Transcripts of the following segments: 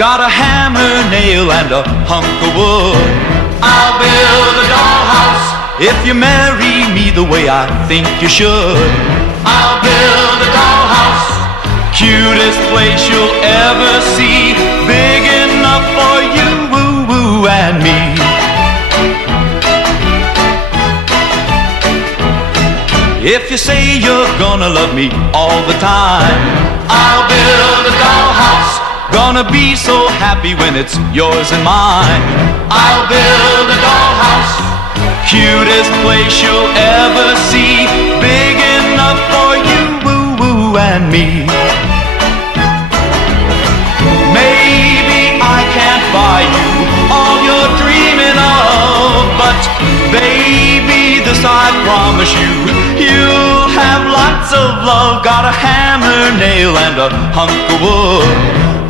got a hammer, nail, and a hunk of wood. I'll build a dollhouse if you marry me the way I think you should. I'll build a dollhouse, cutest place you'll ever see, big enough for you, woo, woo, and me. If you say you're gonna love me all the time, I'll build a dollhouse, gonna be so happy when it's yours and mine. I'll build a dollhouse, cutest place you'll ever see, big enough for you, woo, woo, and me. Maybe I can't buy you all you're dreaming of, but baby, this I promise you, you'll have lots of love. Got a hammer, nail, and a hunk of wood.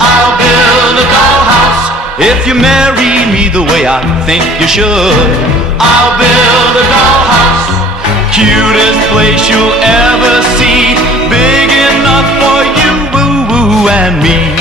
I'll build a dollhouse if you marry me the way I think you should. I'll build a dollhouse, cutest place you'll ever see, big enough for you, woo, woo, and me.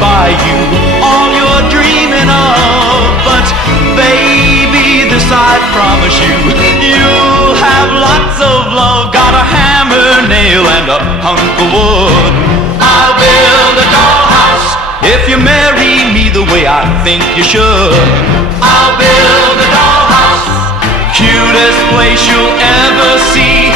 Buy you all you're dreaming of, but baby, this I promise you, you'll have lots of love. Got a hammer, nail, and a hunk of wood. I'll build a dollhouse if you marry me the way I think you should. I'll build a dollhouse, cutest place you'll ever see,